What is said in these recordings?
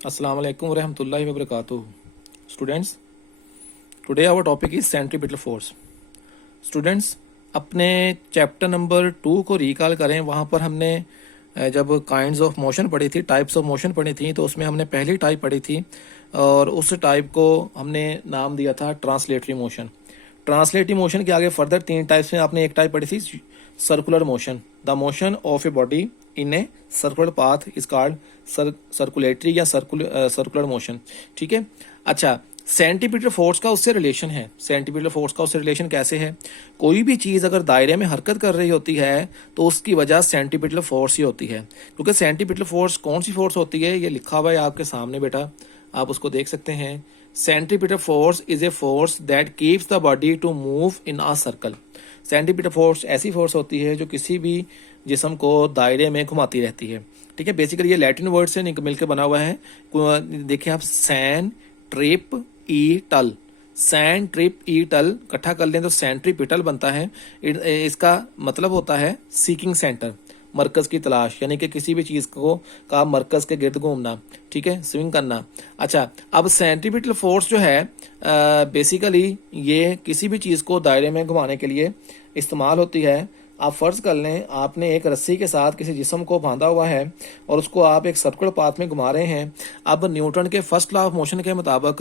Assalamu alaikum wa rahmatullahi wa barakatuh. Students, today our topic is centripetal force. Students, अपने chapter number 2 को recall करें। वहाँ पर हमने जब काइंड्स ऑफ मोशन पढ़ी थी, टाइप्स ऑफ मोशन पढ़ी थी, तो उसमें हमने पहली टाइप पढ़ी थी और उस टाइप को हमने नाम दिया था ट्रांसलेटरी मोशन। ट्रांसलेटरी मोशन के आगे फर्दर 3 टाइप्स में आपने एक टाइप पढ़ी थी circular motion. The motion of a body in a circular path is called circulatory या सर्कुलर मोशन। ठीक है। अच्छा, सेंटीमीटर फोर्स का उससे रिलेशन है। सेंटीमीटर फोर्स का उससे रिलेशन कैसे है? कोई भी चीज अगर दायरे में हरकत कर रही होती है तो उसकी वजह सेंटीमीटर फोर्स ही होती है। क्योंकि सेंटीमीटर फोर्स कौन सी फोर्स होती है, ये लिखा हुआ है आपके सामने बेटा, आप उसको देख सकते हैं। Centripetal force is a force that keeps the body to move in a circle. Centripetal force ऐसी फोर्स होती है जो किसी भी जिस्म को दायरे में घुमाती रहती है। ठीक है। बेसिकली ये लैटिन वर्ड से मिलकर बना हुआ है। देखिए आप, सैन ट्रिप ई टल, सैन ट्रिप ई टल इकट्ठा कर लें तो सेंट्रीपिटल बनता है। इसका मतलब होता है सीकिंग सेंटर, मरकज की तलाश, यानी कि किसी भी चीज को का मरकज के गिर्द घूमना। ठीक है, स्विंग करना। अच्छा, अब सेंट्रीपिटल फोर्स जो है बेसिकली ये किसी भी चीज को दायरे में घुमाने के लिए इस्तेमाल होती है। आप फर्ज कर लें आपने एक रस्सी के साथ किसी जिस्म को बांधा हुआ है और उसको आप एक सर्कुलर पाथ में घुमा रहे हैं। अब न्यूटन के फर्स्ट लॉ ऑफ मोशन के मुताबिक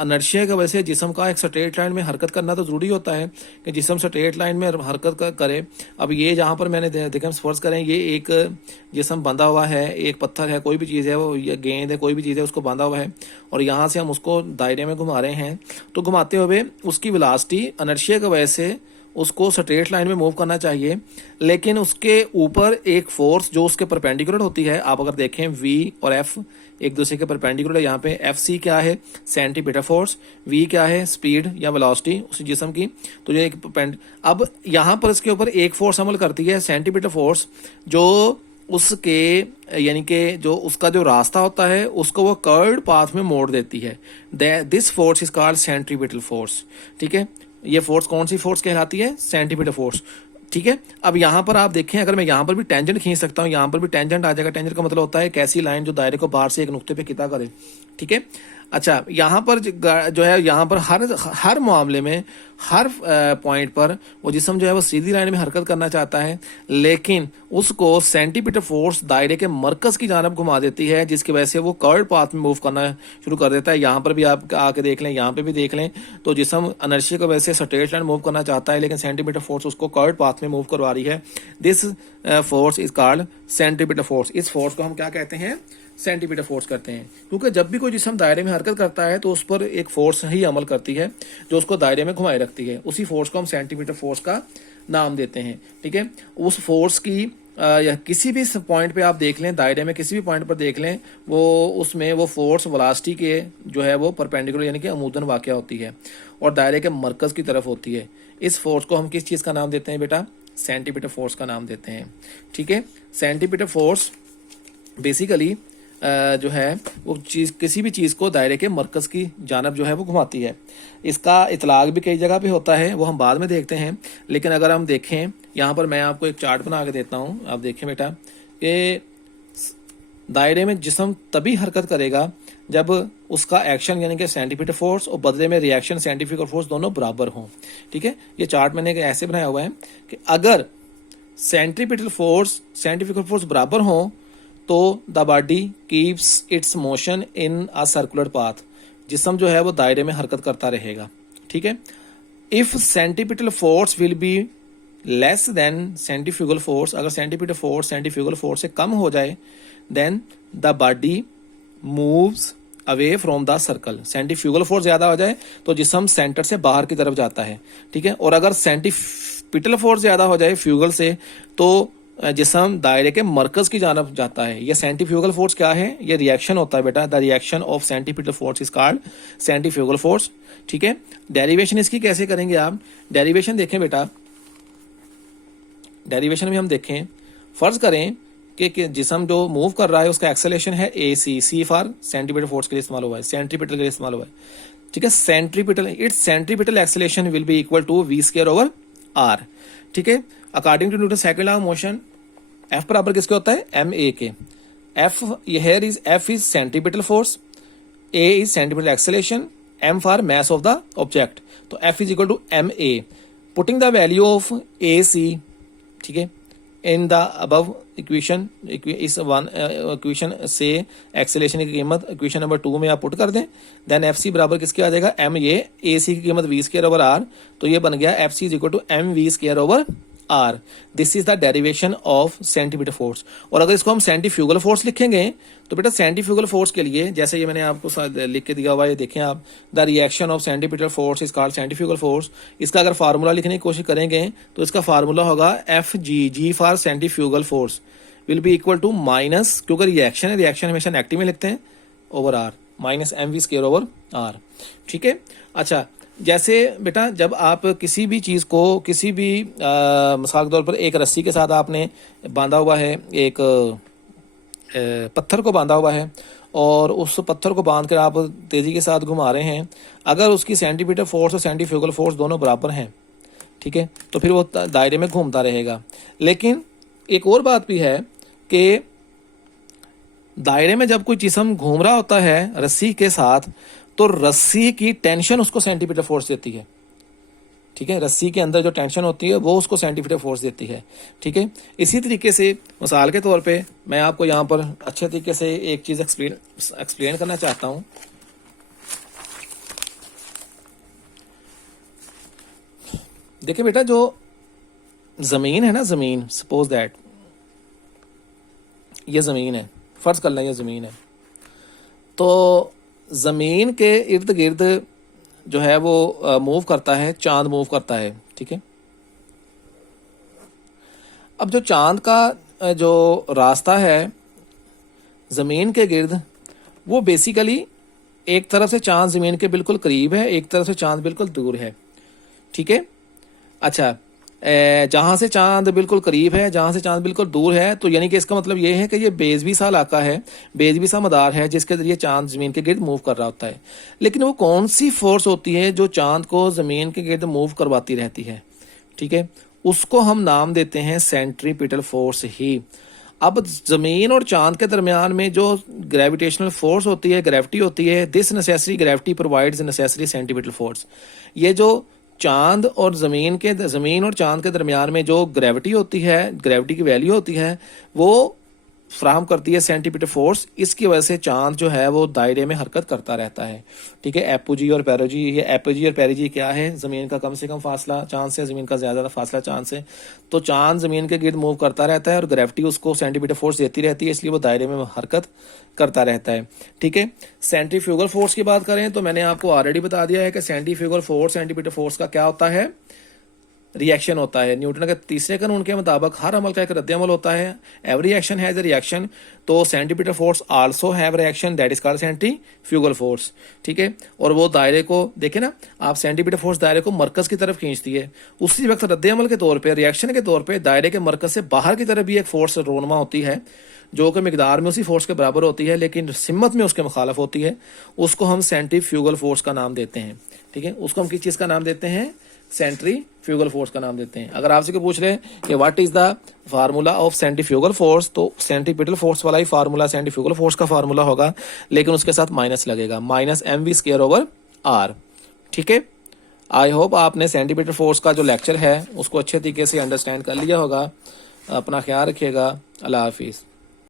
अनर्शिया की वजह से जिस्म का एक स्ट्रेट लाइन में हरकत करना तो जरूरी होता है कि जिस्म स्ट्रेट लाइन में हरकत करे। अब ये जहाँ पर मैंने देखा, फर्ज करें ये एक जिस्म बंधा हुआ है, एक पत्थर है, कोई भी चीज़ है, वो गेंद है, कोई भी चीज़ है, उसको बांधा हुआ है और यहाँ से हम उसको दायरे में घुमा रहे हैं। तो घुमाते हुए उसकी वेलोसिटी अनर्शिया की वजह से उसको स्ट्रेट लाइन में मूव करना चाहिए, लेकिन उसके ऊपर एक फोर्स जो उसके परपेंडिकुलर होती है। आप अगर देखें V और F एक दूसरे के परपेंडिकुलर है। यहाँ पे FC क्या है? Centimetre force. V क्या है? स्पीड या वेलोसिटी उसी जिस्म की। तो ये एक अब यहाँ पर इसके ऊपर एक फोर्स अमल करती है सेंटीमीटर फोर्स, जो उसके यानी कि जो उसका जो रास्ता होता है उसको वो कर्व्ड पाथ में मोड़ देती है। This force is called centripetal force. ठीक है, ये फोर्स कौन सी फोर्स कहलाती है? Centimetre force. ठीक है। अब यहाँ पर आप देखें, अगर मैं यहाँ पर भी टेंजेंट खींच सकता हूँ, यहाँ पर भी टेंजेंट आ जाएगा। टेंजेंट का मतलब होता है एक ऐसी लाइन जो दायरे को बाहर से एक नुक्ते पे किता करे। ठीक है। अच्छा, यहाँ पर जो है, यहाँ पर हर मामले में हर पॉइंट पर वो जिस्म जो है वो सीधी लाइन में हरकत करना चाहता है, लेकिन उसको सेंटीमीटर फोर्स दायरे के मरकज की जानब घुमा देती है, जिसकी वजह से वो कर्व पाथ में मूव करना शुरू कर देता है। यहाँ पर भी आप आके देख लें, यहाँ पे भी देख लें, तो जिस्म अनर्शिया की वजह से स्ट्रेट लाइन मूव करना चाहता है, लेकिन सेंटीमीटर फोर्स उसको कर्व पाथ में मूव करवा रही है। This force is called centimetre force. इस फोर्स को हम क्या कहते हैं? सेंटीमीटर फोर्स करते हैं। क्योंकि जब भी कोई जिस्म दायरे में हरकत करता है तो उस पर एक फोर्स ही अमल करती है जो उसको दायरे में घुमाए रखती है। उसी फोर्स को हम सेंटीमीटर फोर्स का नाम देते हैं। ठीक है। उस फोर्स की या किसी भी पॉइंट पे आप देख लें, दायरे में किसी भी पॉइंट पर देख लें, वो उसमें वो फोर्स वेलोसिटी के जो है वो परपेंडिकुलर यानी कि अमूदन वाक़या होती है और दायरे के मरकज की तरफ होती है। इस फोर्स को हम किस चीज़ का नाम देते हैं बेटा? सेंटीमीटर फोर्स का नाम देते हैं। ठीक है। सेंटीमीटर फोर्स बेसिकली जो है वो चीज़ किसी भी चीज़ को दायरे के मरकज की जानब जो है वो घुमाती है। इसका इतलाक भी कई जगह पे होता है, वो हम बाद में देखते हैं। लेकिन अगर हम देखें, यहाँ पर मैं आपको एक चार्ट बना के देता हूँ, आप देखें बेटा कि दायरे में जिस्म तभी हरकत करेगा जब उसका एक्शन यानी कि सेंटीमीटर फोर्स और बदले में रिएक्शन सेंटीफिकल फोर्स दोनों बराबर हों। ठीक है। ये चार्ट मैंने ऐसे बनाया हुआ है कि अगर सेंटीमीटर फोर्स सेंटीफिकल फोर्स बराबर हों तो the body keeps it's motion in a circular path. जिस्म जो है वो दायरे में हरकत करता रहेगा। ठीक है। If centripetal force will be less than centrifugal force, अगर सेंटीपिटल फोर्स सेंटीफ्यूगल फोर्स से कम हो जाए, then the body moves away from the circle. Centrifugal force ज्यादा हो जाए तो जिस्म सेंटर से बाहर की तरफ जाता है। ठीक है। और अगर सेंटीपिटल फोर्स ज्यादा हो जाए फ्यूगल से, तो जिस्म दायरे के मरकज की जानब जाता है। ये सेंटीफ्यूगल फोर्स क्या है? ये रिएक्शन होता है बेटा। The reaction of centripetal force is called centrifugal force. ठीक है। डेरिवेशन इसकी कैसे करेंगे आप? डेरिवेशन देखें बेटा, डेरिवेशन में हम देखें, फर्ज करें कि जिस्म जो मूव कर रहा है उसका एक्सेलेरेशन है AC। C for centripetal force के लिए इस्तेमाल हुआ है, सेंटीपिटल के लिए इस्तेमाल हुआ है। ठीक है। Centripetal acceleration will be equal to v²/r। ठीक है। According to Newton second law of motion, F बराबर किसके होता है? ma के। F here is F is centripetal force, A is centripetal acceleration, M for mass of the object. तो F is equal to ma. Putting the value of AC, ठीक है, in the above equation, इस one equation से acceleration की कीमत equation number 2 में आप put कर दें, देन एफ सी बराबर किसके आ जाएगा, एम ए, ए सी की कीमत वी स्क्वायर ओवर आर, तो ये बन गया F C is equal to M we square over R. This is the derivation of centimetre force. और अगर इसको हम सेंटीफ्यूगल फोर्स लिखेंगे तो बेटा सेंटीफ्यूगल फोर्स के लिए जैसे ये मैंने आपको लिख के दिया हुआ है, देखें आप, the reaction of centimetre force is called centrifugal force. इसका अगर फार्मूला लिखने की कोशिश करेंगे तो इसका फार्मूला होगा F G, G for centrifugal force will be equal to minus, क्योंकि रिएक्शन है, रिएक्शन हमेशा नेगेटिव में लिखते हैं, over R, minus M we square over are. ठीक है. अच्छा, जैसे बेटा जब आप किसी भी चीज़ को, किसी भी मिसाल के तौर पर एक रस्सी के साथ आपने बांधा हुआ है, एक पत्थर को बांधा हुआ है और उस पत्थर को बांध कर आप तेज़ी के साथ घुमा रहे हैं, अगर उसकी सेंटीमीटर फोर्स और सेंटीफ्यूगल फोर्स दोनों बराबर हैं, ठीक है, तो फिर वो दायरे में घूमता रहेगा. लेकिन एक और बात भी है कि दायरे में जब कोई जिस्म घूम रहा होता है रस्सी के साथ, तो रस्सी की टेंशन उसको सेंटीमीटर फोर्स देती है. ठीक है, रस्सी के अंदर जो टेंशन होती है वो उसको सेंटीमीटर फोर्स देती है. ठीक है. इसी तरीके से मिसाल के तौर पे मैं आपको यहाँ पर अच्छे तरीके से एक चीज़ एक्सप्लेन करना चाहता हूँ. देखिए बेटा, जो ज़मीन है ना, ज़मीन, सपोज दैट ये ज़मीन है, फ़र्ज़ कर लें ये ज़मीन है, तो ज़मीन के इर्द गिर्द जो है वो मूव करता है, चांद मूव करता है. ठीक है. अब जो चांद का जो रास्ता है ज़मीन के गिर्द, वो बेसिकली एक तरफ से चांद ज़मीन के बिल्कुल करीब है, एक तरफ से चांद बिल्कुल दूर है. ठीक है. अच्छा, जहाँ से चांद बिल्कुल करीब है, जहाँ से चांद बिल्कुल दूर है, तो यानी कि इसका मतलब ये है कि ये बेज़वी सा इलाका है, बेज़वी सा मदार है जिसके जरिए चांद ज़मीन के गिर्द मूव कर रहा होता है. लेकिन वो कौन सी फोर्स होती है जो चांद को ज़मीन के गिर्द मूव करवाती रहती है? ठीक है, उसको हम नाम देते हैं सेंट्रीपिटल फोर्स ही. अब ज़मीन और चांद के दरमियान में जो ग्रेविटेशनल फोर्स होती है, ग्रेविटी होती है, this necessary gravity provides necessary centripetal force. ये जो चांद और ज़मीन और चांद के दरमियान में जो ग्रेविटी होती है, ग्रेविटी की वैल्यू होती है, वो फ्राहम करती है सेंटीमीटर फोर्स. इसकी वजह से चांद जो है वो दायरे में हरकत करता रहता है. ठीक है. एपोजी और पेरोजी, ये एपोजी और पेरिजी क्या है? ज़मीन का कम से कम फासला चांद से, ज़मीन का ज़्यादा फासला चांद से. तो चांद ज़मीन के गिर्द मूव करता रहता है और ग्रेविटी उसको सेंटीमीटर फोर्स देती रहती है, इसलिए वो दायरे में हरकत करता रहता है. ठीक है. सेंट्रीफ्यूगल फोर्स की बात करें तो मैंने आपको ऑलरेडी बता दिया है कि सेंट्रीफ्यूगल फोर्स सेंटीमीटर फोर्स का क्या होता है, रिएक्शन होता है. न्यूटन के तीसरे कानून के मुताबिक हर अमल का एक रद्द अमल होता है. Every action has a reaction, तो centimetre force also have reaction, that is called centrifugal force. ठीक है. और वो दायरे को देखे ना आप, सेंटीमीटर फोर्स दायरे को मरकज की तरफ खींचती है. उसी वक्त रद्द अमल के तौर पर, रिएक्शन के तौर पर दायरे के मरकज से बाहर की तरफ भी एक फोर्स रोनमा होती है जो कि मिकदार में उसी फोर्स के बराबर होती है लेकिन सिमत में उसके मुखालफ होती है. उसको हम सेंट्रीफ्यूगल फोर्स का नाम देते हैं. ठीक है. उसको हम किस चीज़ का नाम देते हैं? सेंट्रीफ्यूगल फोर्स का नाम देते हैं. अगर आपसे कोई पूछ ले कि what is the formula of centrifugal force, तो सेंट्रीपिटल फोर्स वाला ही फार्मूला सेंट्रीफ्यूगल फोर्स का फार्मूला होगा, लेकिन उसके साथ माइनस लगेगा, minus M we square over are. ठीक है. आई होप आपने सेंटीमीटर फोर्स का जो लेक्चर है उसको अच्छे तरीके से अंडरस्टैंड कर लिया होगा. अपना ख्याल रखिएगा. अल्लाह हाफिज़.